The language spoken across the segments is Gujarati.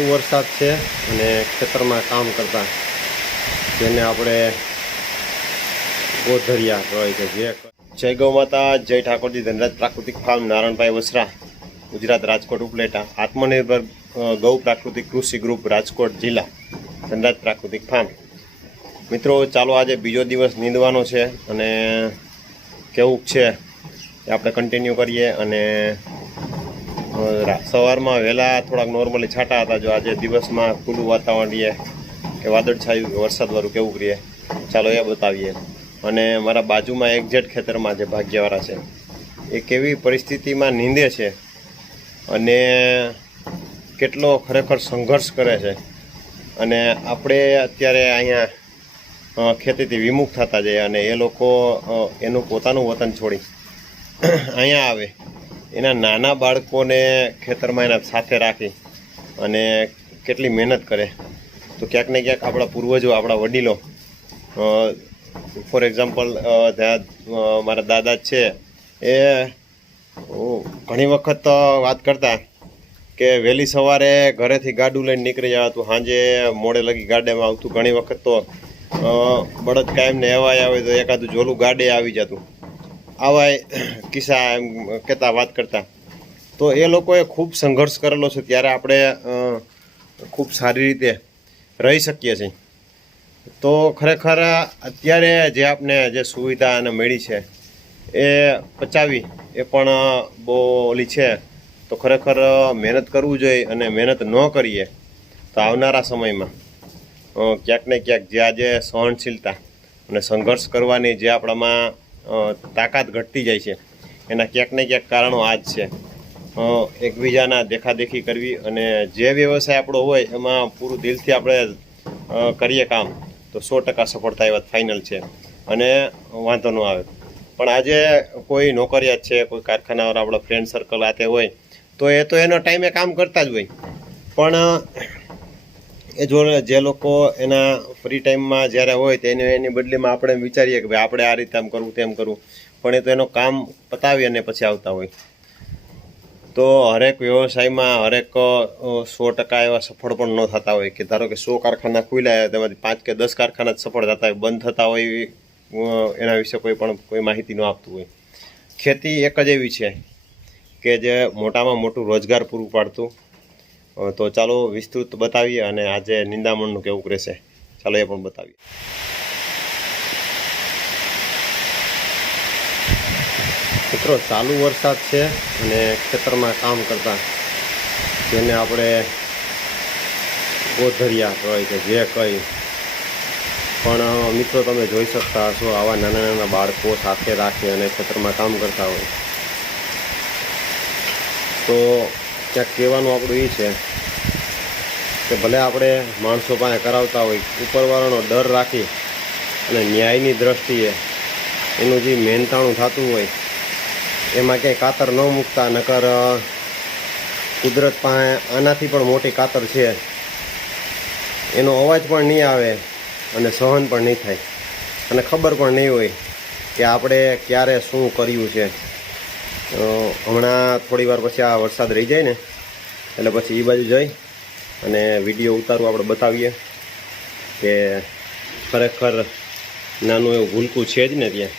ચાલુ વરસાદ છે અને ખેતરમાં કામ કરતા જેને આપણે ગોધરિયા કહેવાય કે જે જય ગૌ માતા, જય ઠાકોરજી, ધનરાજ પ્રાકૃતિક ફાર્મ, નારાયણભાઈ વસરા, ગુજરાત, રાજકોટ ઉપલેટા, આત્મનિર્ભર ગૌ પ્રાકૃતિક કૃષિ ગ્રુપ, રાજકોટ જિલ્લા, ધનરાજ પ્રાકૃતિક ફાર્મ. મિત્રો, ચાલો આજે બીજો દિવસ નીંદવાનો છે અને કેવું છે એ આપણે કન્ટિન્યુ કરીએ. અને સવારમાં વહેલા થોડાક નોર્મલી છાંટા હતા. જો આજે દિવસમાં ખુલ્લું વાતાવરણ રહીએ કે વાદળછાયું વરસાદવાળું કેવું રહીએ, ચાલો એ બતાવીએ. અને મારા બાજુમાં એક્ઝેક્ટ ખેતરમાં જે ભાગ્યવાળા છે એ કેવી પરિસ્થિતિમાં નીંદે છે અને કેટલો ખરેખર સંઘર્ષ કરે છે. અને આપણે અત્યારે અહીંયા ખેતીથી વિમુખ થતા જઈએ અને એ લોકો એનું પોતાનું વતન છોડી અહીંયા આવે, એના નાના બાળકોને ખેતરમાં એના સાથે રાખી અને કેટલી મહેનત કરે. તો ક્યાંક ને ક્યાંક આપણા પૂર્વજો, આપણા વડીલો, ફોર એક્ઝામ્પલ ત્યાં મારા દાદા જ છે, એ ઘણી વખત વાત કરતા કે વહેલી સવારે ઘરેથી ગાડું લઈને નીકળી જવાતું, સાંજે મોડે લગી ગાડામાં આવતું. ઘણી વખત તો બળદ કાયમને એવાય આવે તો એકાદું ઝોલું ગાડે આવી જતું. આવા કિસ્સા એમ કહેતા, વાત કરતા. તો એ લોકોએ ખૂબ સંઘર્ષ કરેલો છે, ત્યારે આપણે ખૂબ સારી રીતે રહી શકીએ છીએ. તો ખરેખર અત્યારે જે આપને જે સુવિધા અને મળી છે એ પચાવી એ પણ બહુ ઓલી છે. તો ખરેખર મહેનત કરવું જોઈએ, અને મહેનત ન કરીએ તો આવનારા સમયમાં ક્યાંક ને ક્યાંક જે આજે સહનશીલતા અને સંઘર્ષ કરવાની જે આપણામાં તાકાત ઘટતી જાય છે, એના ક્યાંક ને ક્યાંક કારણો આ જ છે. એકબીજાના દેખાદેખી કરવી અને જે વ્યવસાય આપણો હોય એમાં પૂરું દિલથી આપણે કરીએ કામ, તો 100% સફળતા એ વાત ફાઇનલ છે અને વાંધો ન આવે. પણ આજે કોઈ નોકરિયાત છે, કોઈ કારખાનાવાળા આપણા ફ્રેન્ડ સર્કલ આતે હોય તો એ તો એનો ટાઈમે કામ કરતા જ હોય. પણ એ જો જે લોકો એના ફ્રી ટાઈમમાં જ્યારે હોય તેને એની બદલીમાં આપણે વિચારીએ કે ભાઈ આપણે આ રીતે આમ કરવું, તેમ કરવું, પણ એ તો એનો કામ પતાવી અને પછી આવતા હોય. તો હરેક વ્યવસાયમાં હરેક 100% એવા સફળ પણ ન થતા હોય. કે ધારો કે 100 કારખાના ખુલ્યા, તેમાંથી 5 કે 10 કારખાના જ સફળ થતા હોય, બંધ થતા હોય એના વિશે કોઈ માહિતી ન આપતું હોય. ખેતી એક જ એવી છે કે જે મોટામાં મોટું રોજગાર પૂરું પાડતું. તો ચાલો વિસ્તૃત બતાવીએ અને આજે નિંદામણનું કેવું રહેશે, ચાલો એ પણ બતાવીએ. મિત્રો, ચાલુ વરસાદ છે અને ખેતરમાં કામ કરતા જેને આપણે ગોધરિયા કહેવાય કે જે કંઈ પણ. મિત્રો, તમે જોઈ શકતા હશો આવા નાના નાના બાળકો સાથે રાખી અને ખેતરમાં કામ કરતા હોય. તો ક્યાંક કહેવાનું આપણું એ છે કે ભલે આપણે માણસો પાસે કરાવતા હોય, ઉપરવાળાનો ડર રાખી અને ન્યાયની દ્રષ્ટિએ એનું જે મહેનતાણું થતું હોય એમાં ક્યાંય કાતર ન મૂકતા. નકર કુદરત પાસે આનાથી પણ મોટી કાતર છે, એનો અવાજ પણ નહીં આવે અને સહન પણ નહીં થાય અને ખબર પણ નહીં હોય કે આપણે ક્યારે શું કર્યું છે. હમણાં થોડી વાર પછી આ વરસાદ રહી જાય ને એટલે પછી એ બાજુ જઈ અને વિડીયો ઉતારવું, આપણે બતાવીએ કે ખરેખર નાનું એવું ભૂલકું છે જ ને ત્યાં.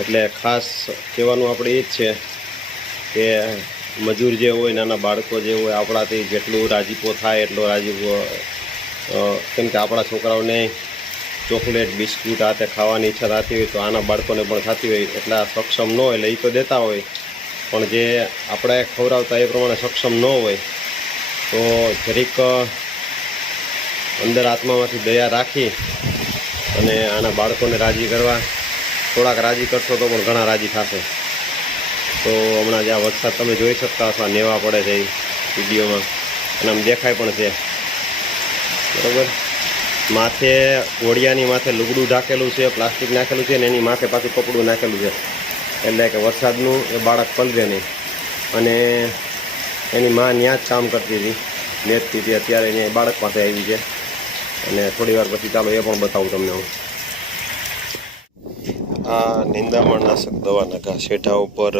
એટલે ખાસ કહેવાનું આપણે એ જ છે કે મજૂર જે હોય, નાના બાળકો જે હોય, આપણાથી જેટલું રાજીપો થાય એટલો રાજીપો. કેમ કે આપણા છોકરાઓને ચોકલેટ, બિસ્કુટ આ તે ખાવાની ઈચ્છા થતી હોય તો આના બાળકોને પણ થતી હોય. એટલા સક્ષમ ન હોય એટલે એ તો દેતા હોય, પણ જે આપણે ખવડાવતા એ પ્રમાણે સક્ષમ ન હોય તો જરીક અંદર આત્મામાંથી દયા રાખી અને આના બાળકોને રાજી કરવા. થોડાક રાજી કરશો તો પણ ઘણા રાજી થશે. તો હમણાં જે આ વરસાદ તમે જોઈ શકતા હશો, નેવા પડે છે એ વિડીયોમાં અને આમ દેખાય પણ છે, બરાબર. માથે ઘોડિયાની માથે લુગડું ઢાંકેલું છે, પ્લાસ્ટિક નાખેલું છે, અને એની માથે પાછું કપડું નાખેલું છે, એટલે કે વરસાદનું એ બાળક પલવે નહીં. અને એની માં ત્યાં જ કામ કરતી હતી, લેતી હતી. અત્યારે એને બાળક પાસે આવી છે અને થોડી વાર પછી ચાલો એ પણ બતાવું તમને હું. આ નિંદામણનાશક દવા નાખા શેઠા ઉપર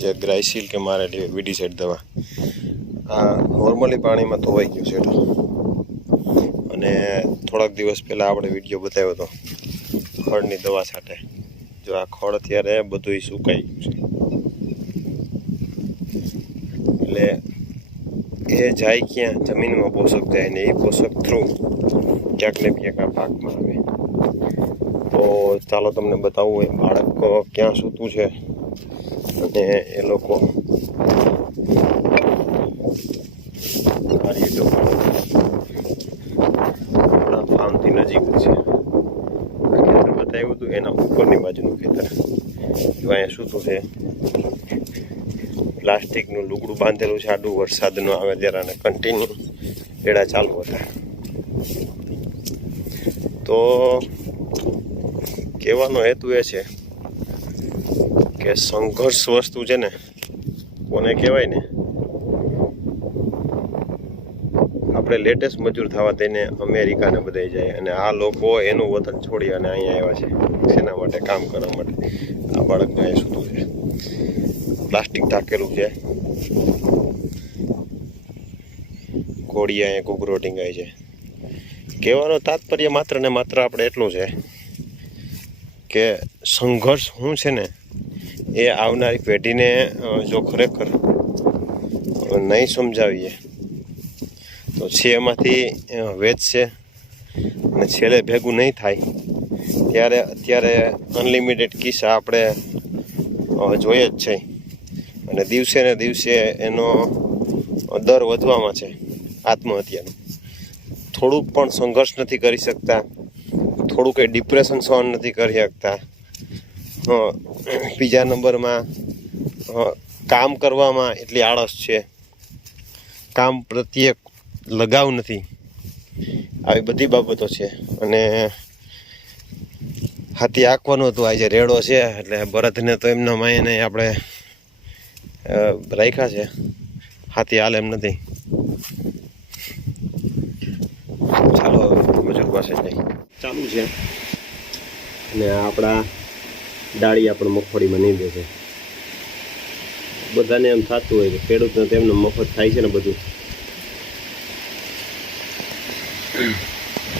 જે ગ્રાયસિલ કે મારેલી વીડીસાઇડ દવા આ નોર્મલી પાણીમાં ધોવાઈ ગયું છે એટલે. અને થોડાક દિવસ પહેલાં આપણે વિડીયો બતાવ્યો હતો ખડની દવા છાંટે. જો આ ખડ અત્યારે બધું સુકાઈ ગયું છે એટલે એ જાય ક્યાં જમીનમાં પોષક જાય ને એ પોષક થ્રુ ક્યાંક ને ક્યાંક આ પાકમાં આવે. તો ચાલો તમને બતાવવું એ બાળક ક્યાં સૂતું છે અને એ લોકો આપણા ફાર્મથી નજીક છે. આ ખેતર બતાવ્યું હતું એના ઉપરની બાજુનું ખેતર. જો અહીંયા સૂતું છે, પ્લાસ્ટિકનું લુગડું બાંધેલું છે. આડું વરસાદ ન આવે ત્યારે અને કન્ટિન્યુ રેડા ચાલુ હતા. તો કહેવાનો હેતુ એ છે કે સંઘર્ષ વસ્તુ છે ને કોને કહેવાય ને, આપણે લેટેસ્ટ મજૂર થવા દઈને અમેરિકાને બધાઈ જાય અને આ લોકો એનું વતન છોડી અને અહીંયા આવ્યા છે શેના માટે? કામ કરવા માટે. આ બાળકને અહીંયા સૂતું છે, પ્લાસ્ટિક ઢાંકેલું છે, ઘોડી અહીંયા ઘૂઘરો ટીંગાય છે. કહેવાનો તાત્પર્ય માત્ર ને માત્ર આપણે એટલું છે કે સંઘર્ષ શું છે ને એ આવનારી પેઢીને જો ખરેખર નહીં સમજાવીએ તો છે એમાંથી વેચશે અને છેલ્લે ભેગું નહીં થાય. ત્યારે અત્યારે અનલિમિટેડ કિસ્સા આપણે જોઈએ જ છે અને દિવસે ને દિવસે એનો દર વધવામાં છે આત્મહત્યાનો. થોડુંક પણ સંઘર્ષ નથી કરી શકતા, થોડું કંઈ ડિપ્રેશન સહન નથી કરી શકતા. બીજા નંબરમાં કામ કરવામાં એટલી આળસ છે, કામ પ્રત્યે લગાવ નથી. આવી બધી બાબતો છે. અને હાથી આંકવાનું હતું, આજે રેડો છે એટલે બળદને તો એમના માયને આપણે રાખ્યા છે. હાથી હાલ એમ નથી. ચાલો મજૂર પાસે જઈ ચાલુ છે. અને આપણા ડાળી આપણે મગફળીમાં નહીં દે છે. બધાને એમ થતું હોય કે ખેડૂતને તેમને મફત થાય છે ને બધું,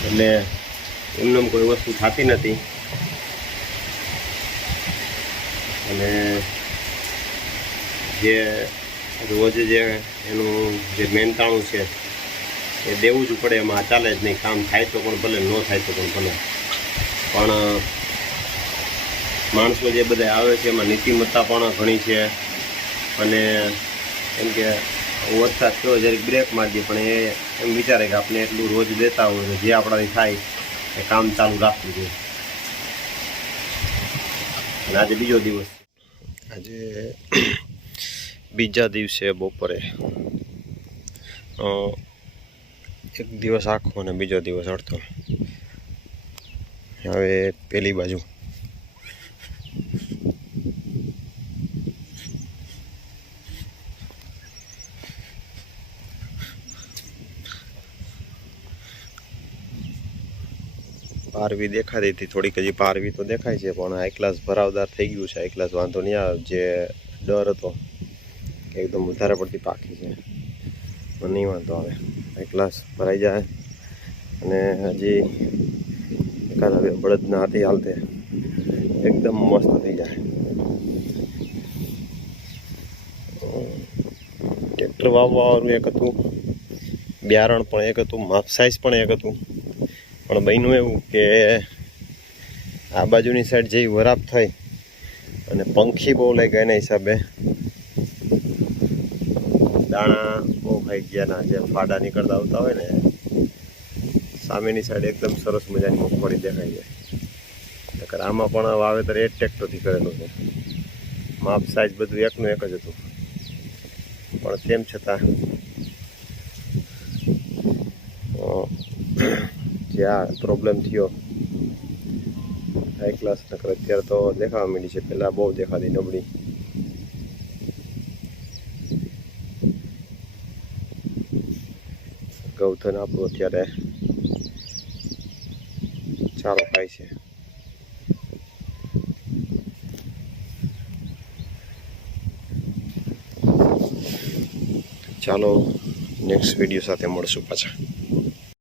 એટલે એમને કોઈ વસ્તુ થતી નથી. અને જે રોજ જે એનું જે મહેનતાણું છે એ દેવું જ પડે. એમાં ચાલે જ નહીં. કામ થાય તો પણ ભલે, ન થાય તો પણ ભલે. પણ માણસો જે બધા આવે છે એમાં નીતિમત્તા પણ ઘણી છે. અને એમ કે વરસાદ થયો જરીક બ્રેક મારી દે, પણ એ એમ વિચારે કે આપણે એટલું રોજ દેતા હોય જે આપણાથી થાય એ કામ ચાલુ રાખવું જોઈએ. અને આજે બીજો દિવસ, આજે બીજા દિવસે બપોરે એક દિવસ આખો અને બીજો દિવસ અડધો. હવે પેલી બાજુ પારવી દેખાતી હતી થોડીક, હજી પારવી તો દેખાય છે પણ આ ક્લાસ ભરાવદાર થઈ ગયું છે. આ ક્લાસ વાંધો નહીં આવે. જે ડર હતો કે એકદમ વધારે પડતી પાકી છે પણ નહીં વાંધો આવે. આ ક્લાસ ભરાઈ જાય અને હજી એકાદા બે બળદના હાથી હાલતે એકદમ મસ્ત થઈ જાય. ટ્રેક્ટર વાવવાવાળું એક હતું, બિયારણ પણ એક હતું, માપ સાઇઝ પણ એક હતું. પણ બન્યું એવું કે આ બાજુની સાઈડ જેવી વરાપ થઈ અને પંખી બહુ લાગ્યા એના હિસાબે દાણા બહુ ખાઈ ગયા. ના જે ફાડા નીકળતા આવતા હોય ને સામેની સાઈડ એકદમ સરસ મજાની મગફળી દેખાઈ જાય. નકર આમાં પણ વાવેતર એ ટ્રેક્ટરથી કરેલું છે. માપ સાઈઝ બધું એકનું એક જ હતું. પણ તેમ છતાં જે આ પ્રોબ્લેમ થયો હાઈ ક્લાસ નકર અત્યારે તો દેખાવા માંડી છે. પહેલાં બહુ દેખાતી નબળી. ગૌધન આપણું અત્યારે ચાલો ખાય છે. ચાલો નેક્સ્ટ વિડીયો સાથે મળશું પાછા.